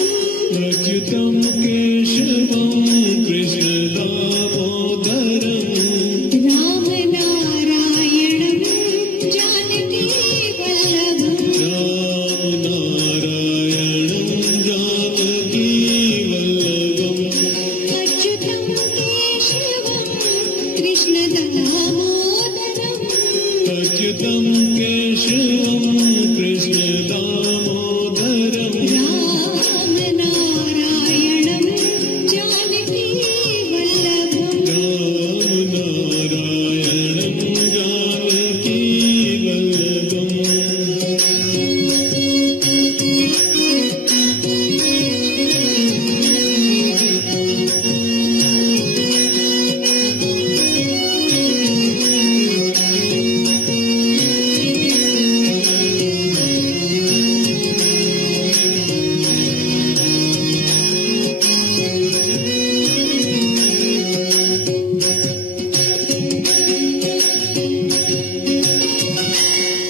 अच्युतं केशवं कृष्णदामोदरम् रामनारायणं जानकीवल्लभम् रामनारायणं जानकीवल्लभम् अच्युतं केशवं कृष्णदामोदरम् अच्युतं केशवं कृष्णदामोदरम् रामनारायणं जानकीवल्लभम् रामनारायणं जानकीवल्लभम्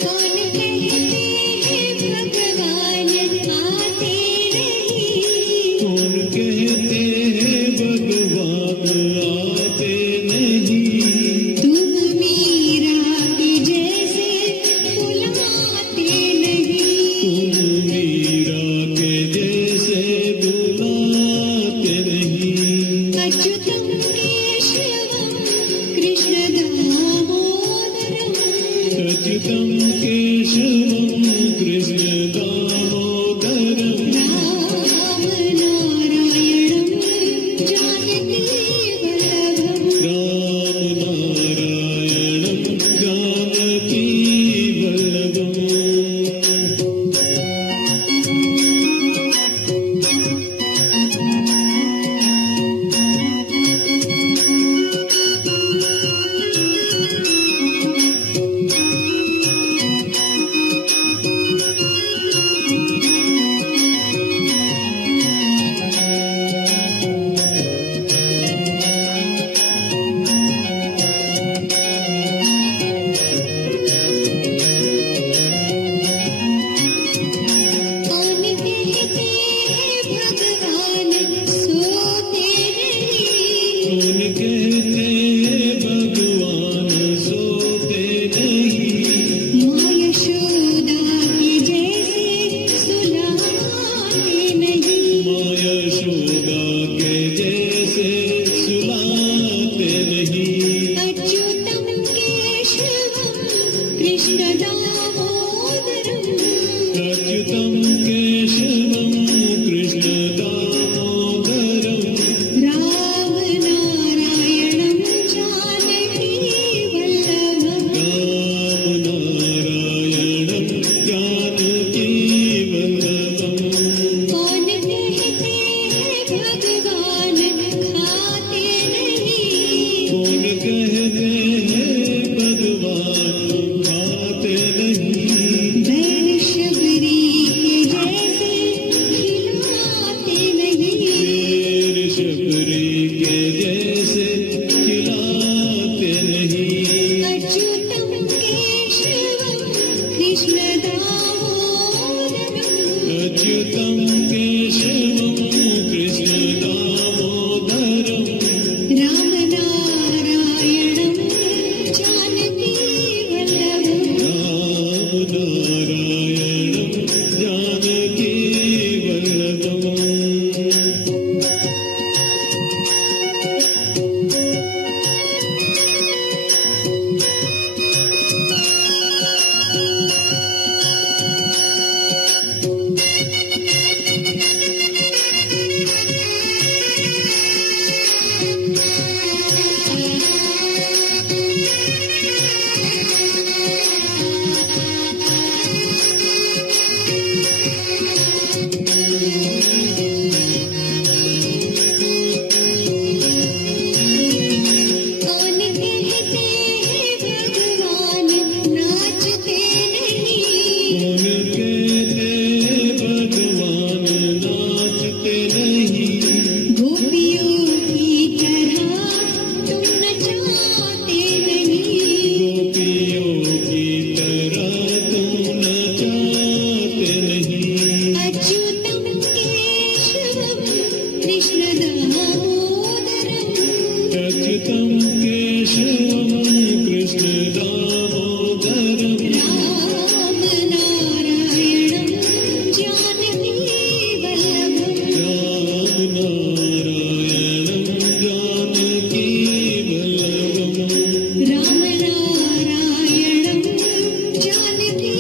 कौन कहते हैं भगवान आते नहीं कौन कहते हैं भगवान आते नहीं तुम मीरा के जैसे बुलाते नहीं तुम मीरा के जैसे बुलाते नहीं अच्युतं केशवं कृष्णदामोदरम् अच्युतं केशवं कृष्णदामोदरम् रामनारायणं जानकीवल्लभम् रामनारायणं जानकीवल्लभम् कौन कहते हैं भगवान सोते नहीं कौन कहते हैं भगवान सोते नहीं माँ यशोदा के जैसे सुलाते नहीं माँ यशोदा के जैसे सुलाते नहीं अच्युतं केशवं कृष्णदामोदरम् अच्युतं केशवं कृष्णदामोदरम् रामनारायणं अच्युतं केशवं कृष्ण दामोदरं राम नारायणं जानकी वल्लभं राम नारायणं जानकी वल्लभम् राम नारायणं जानकी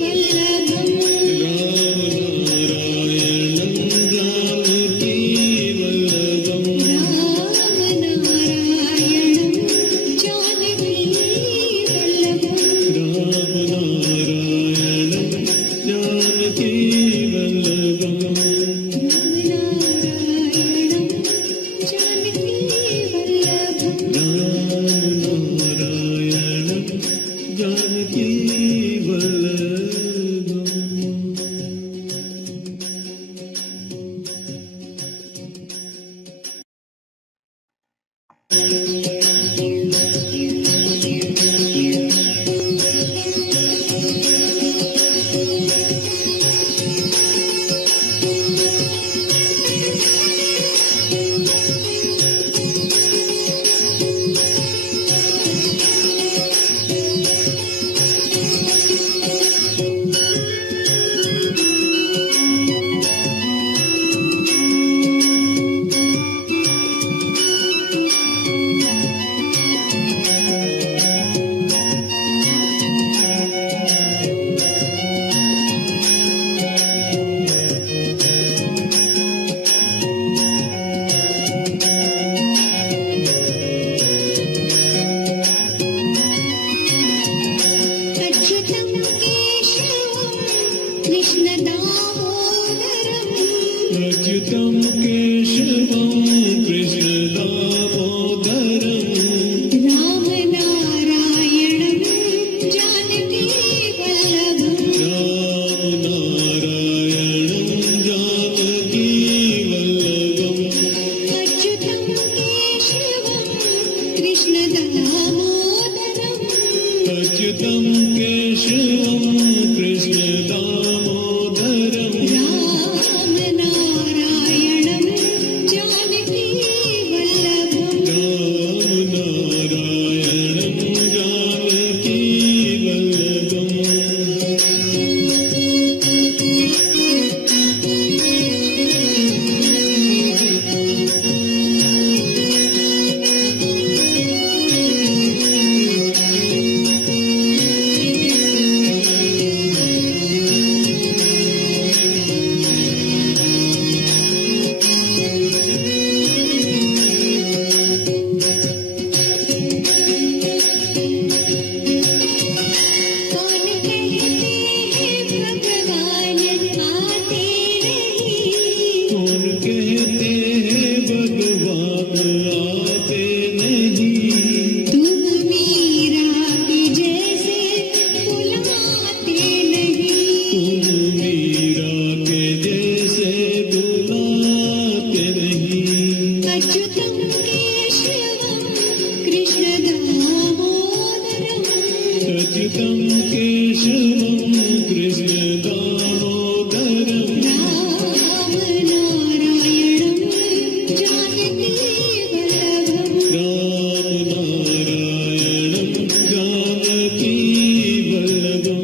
वल्लभं राम नारायणं जानकी वल्लभम् राम नारायणं जानकी वल्लभं राम नारायणं जानकी वल्लभम् नारायणं जानकी वल्लभं राम नारायणं जानकी वल्लभम् अच्युतं केशवं कृष्णदामोदरम् अच्युतं केशवं कृष्ण दामोदरं राम नारायणं जानकी वल्लभं राम नारायणं जानकी वल्लभम् अच्युतं केशवं कृष्णदामोदरम् अच्युतं केशवं कृष्ण दामोदरं राम नारायणं जानकी वल्लभं राम नारायणं जानकी वल्लभम् कौन कहते हैं भगवान आते नहीं कौन कहते हैं भगवान आते नहीं तुम मीरा के जैसे बुलाते नहीं तुम मीरा के जैसे बुलाते नहीं अच्युतं केशवं कृष्णदामोदरम् अच्युतं केशवं कृष्ण दामोदरं राम नारायणं जानकी वल्लभं राम नारायणं जानकी वल्लभम्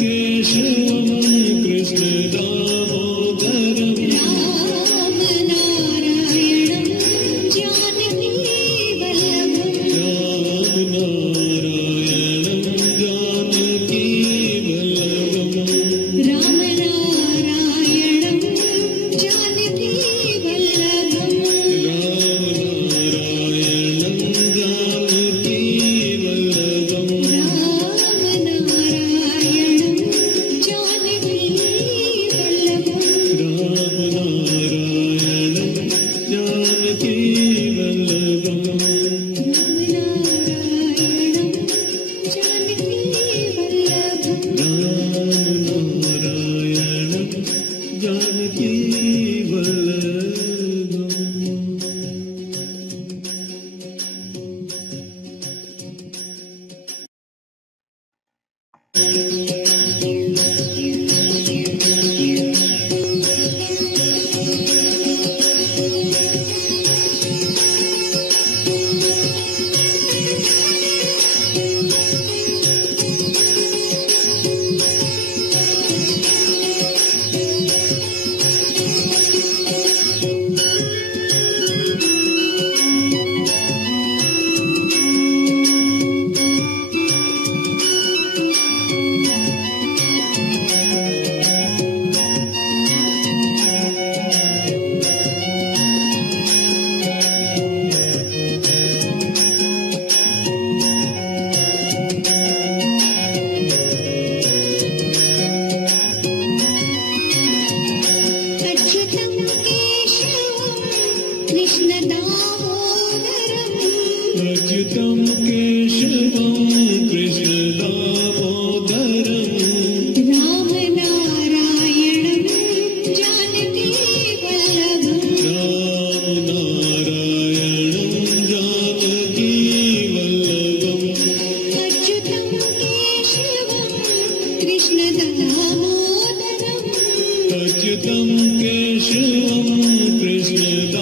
केशवं कृष्णदामोदरम् राम नारायणं जानकी वल्लभम् राम नारायणं जानकी वल्लभम् राम नारायणं जानकी वल्लभम् राम नारायणं जानकी वल्लभम् राम नारायणं जानकी वल्लभम् राम नारायणं जानकी वल्लभम् राम नारायणं जानकी वल्लभम् राम नारायणं जानकी वल्लभम् अच्युतं केशवं कृष्णदामोदरम् अच्युतं केशवं कृष्णदामोदरम् राम नारायणं जानकी वल्लभम् राम नारायणं जानकी वल्लभम् अच्युतं केशवं कृष्णदामोदरम् अच्युतं केशवं कृष्णदामोदरम्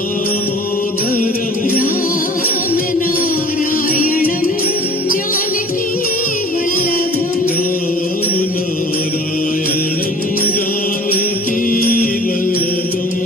राम नारायणं जानकी वल्लभम् राम नारायणं जानकी वल्लभम्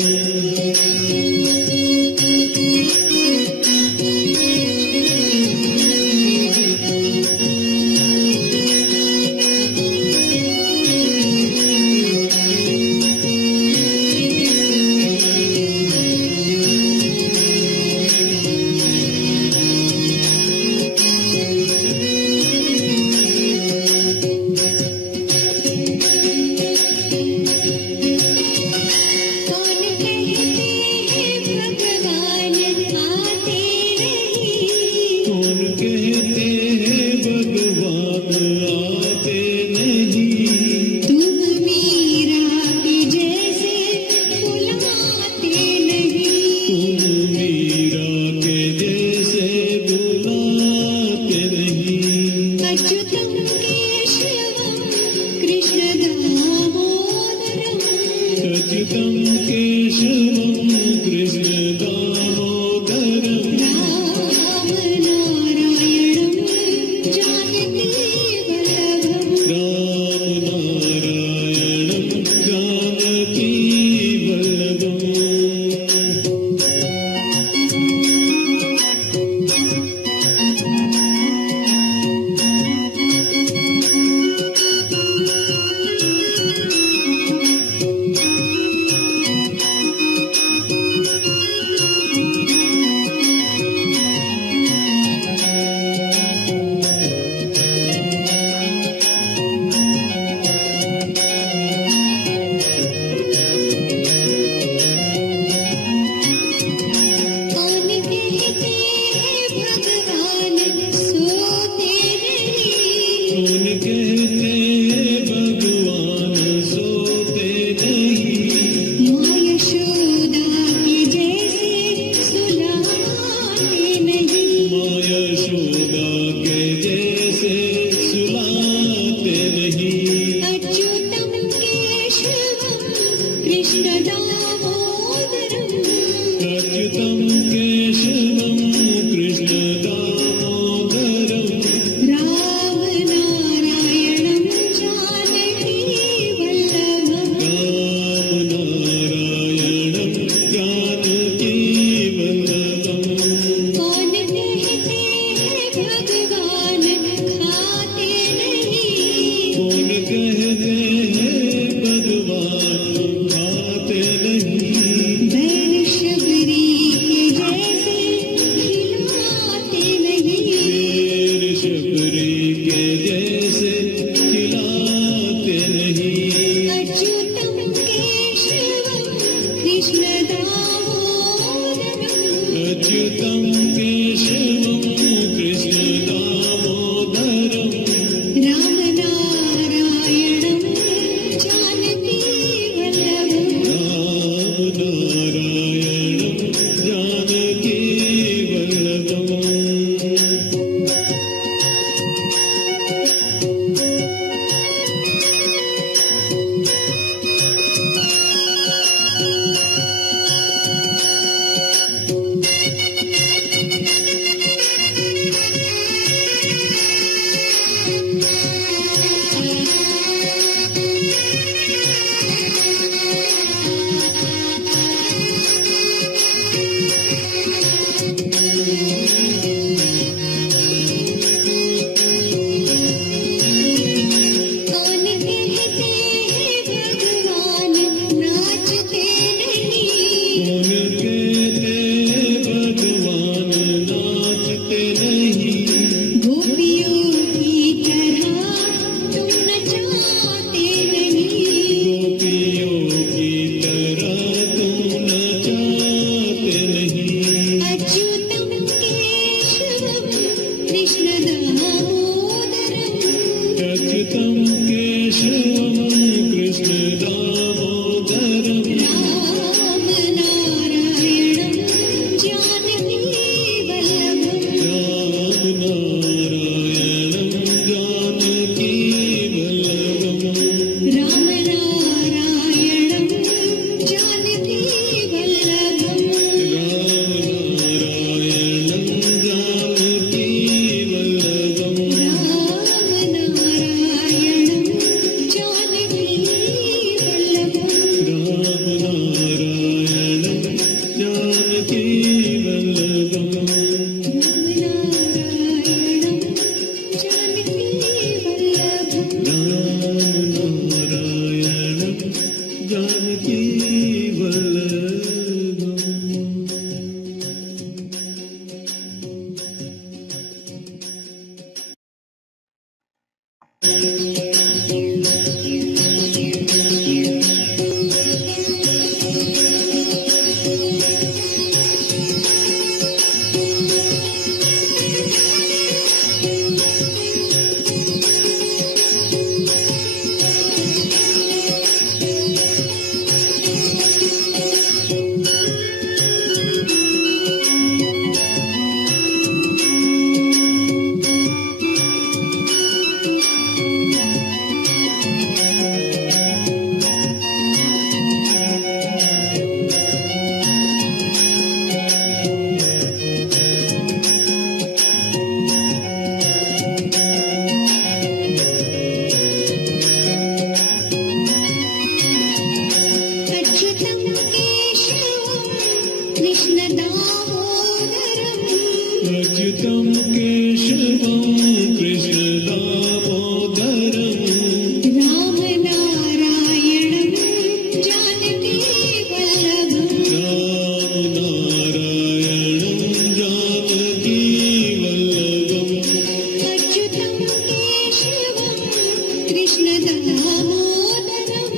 कृष्णदामोदरम्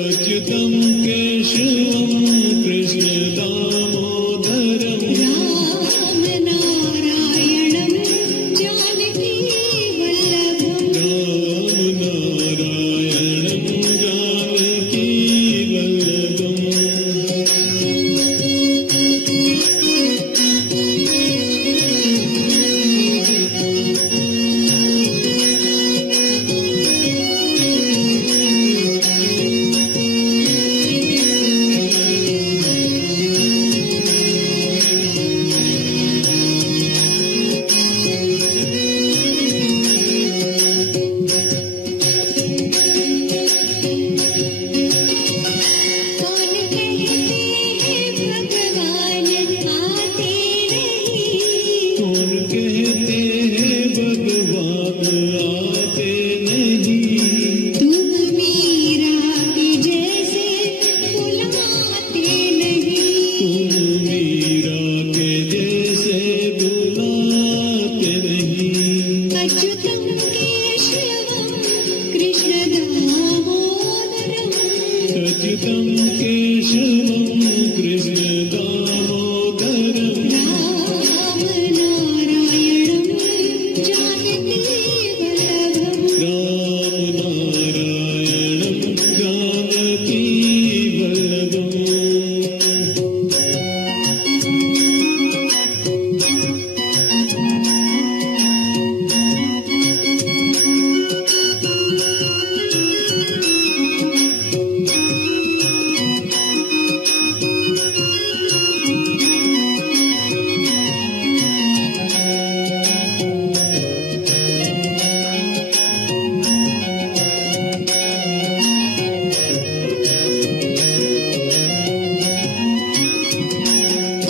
अच्युतं केशवं कृष्णदामोदरम् रामनारायणं जानकीवल्लभम् रामनारायणं जानकीवल्लभम् कौन कहते हैं भगवान आते नहीं कौन कहते हैं भगवान आते नहीं तुम मीरा के जैसे बुलाते नहीं तुम मीरा के जैसे बुलाते नहीं अच्युतं केशवं कृष्णदामोदरम् अच्युतं केशवं कृष्णदामोदरम् रामनारायणं जानकीवल्लभम् रामनारायणं जानकीवल्लभम्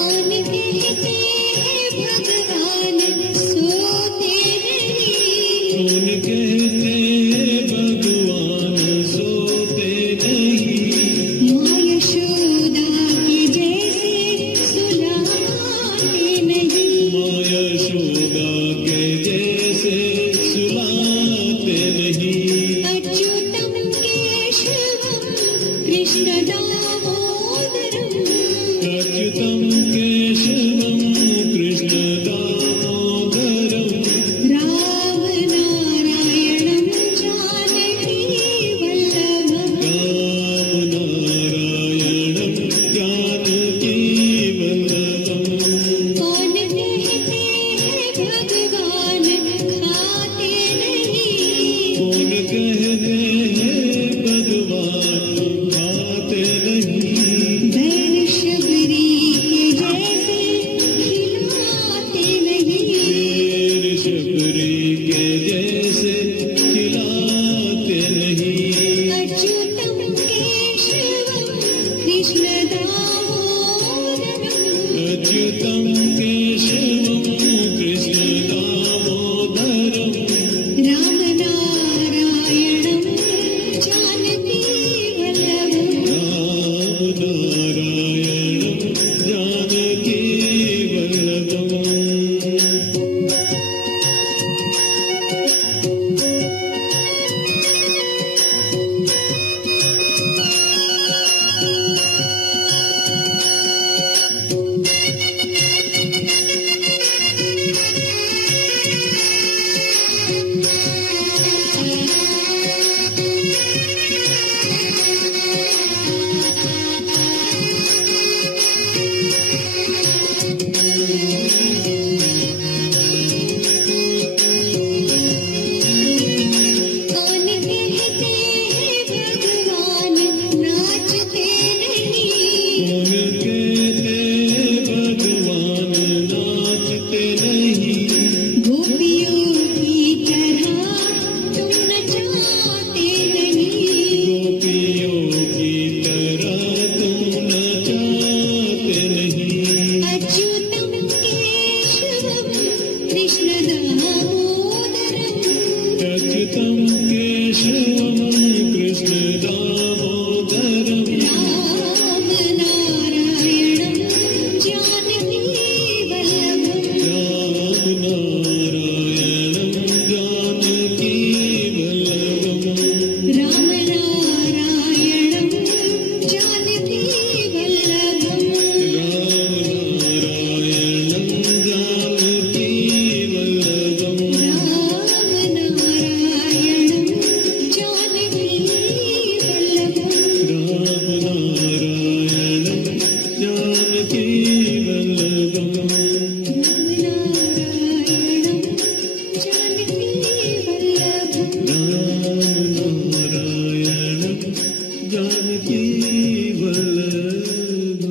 कौन कहते हैं भगवान सोते नहीं कौन कहते हैं भगवान सोते नहीं माँ यशोदा की जैसे सुलाते नहीं माँ यशोदा के जैसे सुलाते नहीं अच्युतं केशवं कृष्णदामोदरम् अच्युतं केशवं कृष्णदामोदरम् रामनारायणं जानकीवल्लभम् रामनारायणं जानकीवल्लभम् कौन कहते हैं भगवान खाते नहीं कौन कहते हैं भगवान खाते नहीं जानकी वल्लभम्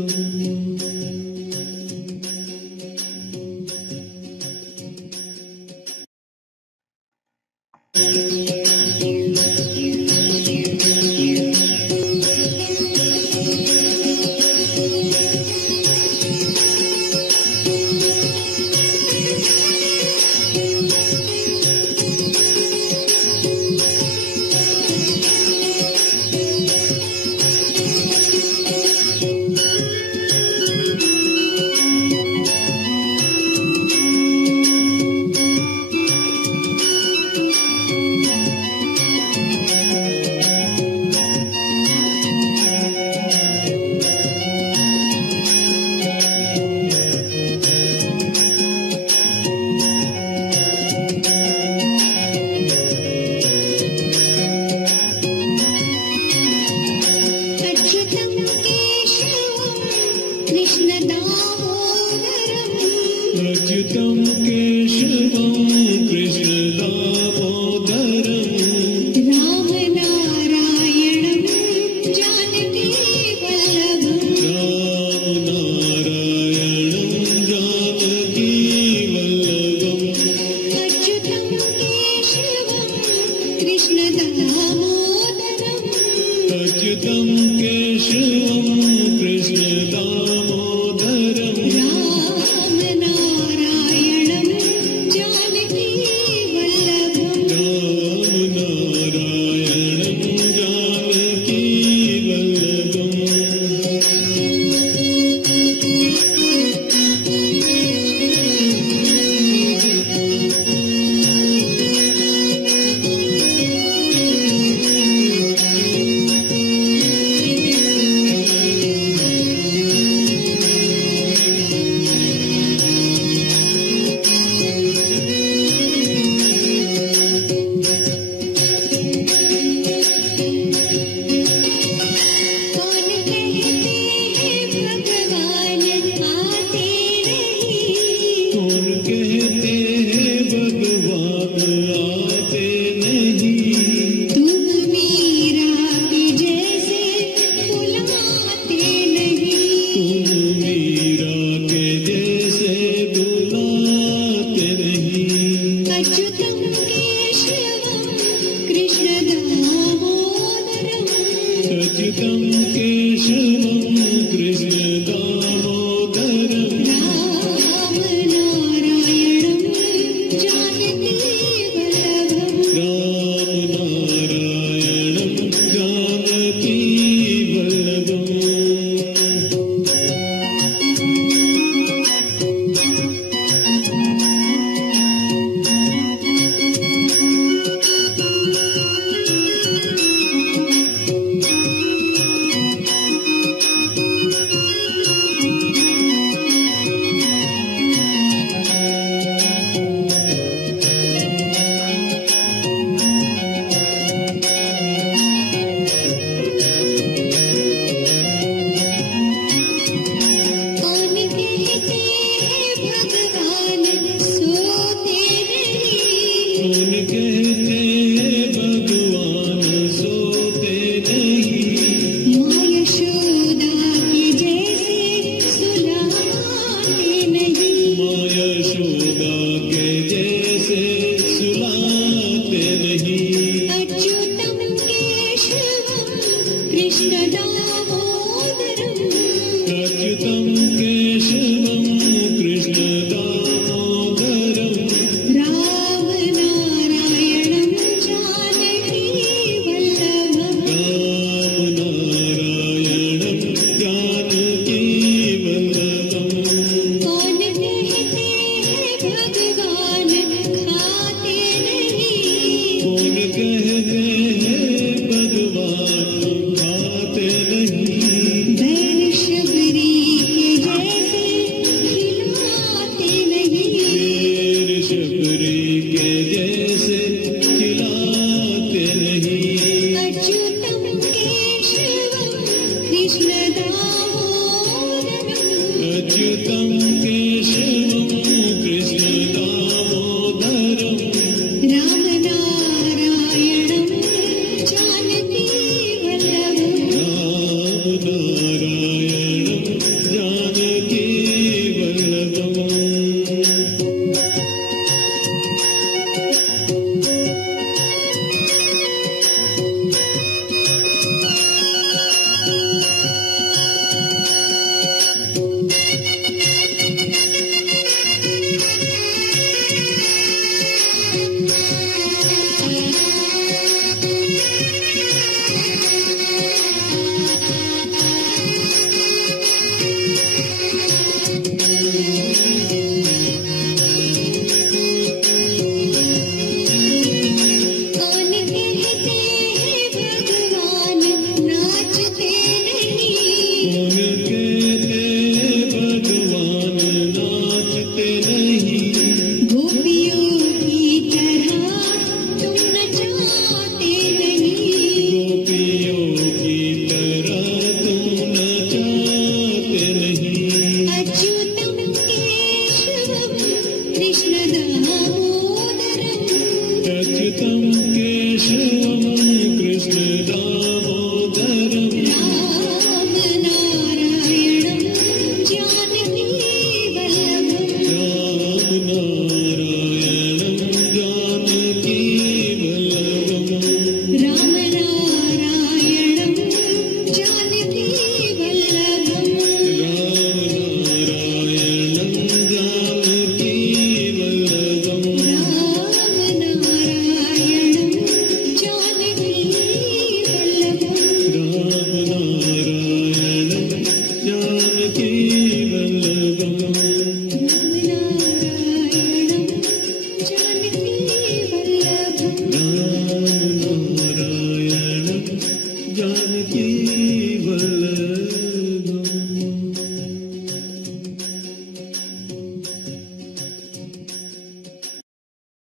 अच्युतं केशवं कृष्णदामोदरम् अच्युतं केशवं कृष्णदामोदरम् रामनारायणं जानकीवल्लभम् रामनारायणं जानकीवल्लभम् अच्युतं केशवं कृष्णदामोदरम् अच्युतं केशवं कृष्णदामोदरम् रामनारायणं जानकीवल्लभम् रामनारायणं जानकीवल्लभम् कौन कहते हैं भगवान आते नहीं कौन कहते हैं भगवान आते नहीं तुम मीरा के जैसे बुलाते नहीं तुम मीरा के जैसे बुलाते नहीं अच्युतं केशवं कृष्णदामोदरम् अच्युतं केशवं कृष्णदामोदरम् रामनारायणं जानकीवल्लभम् रामनारायणं जानकीवल्लभम् कौन कहते हैं भगवान सोते नहीं कौन कहते हैं भगवान सोते नहीं माँ यशोदा की जैसे सुलाते नहीं माँ यशोदा के जैसे सुलाते नहीं अच्युतं केशवं कृष्णदामोदरम्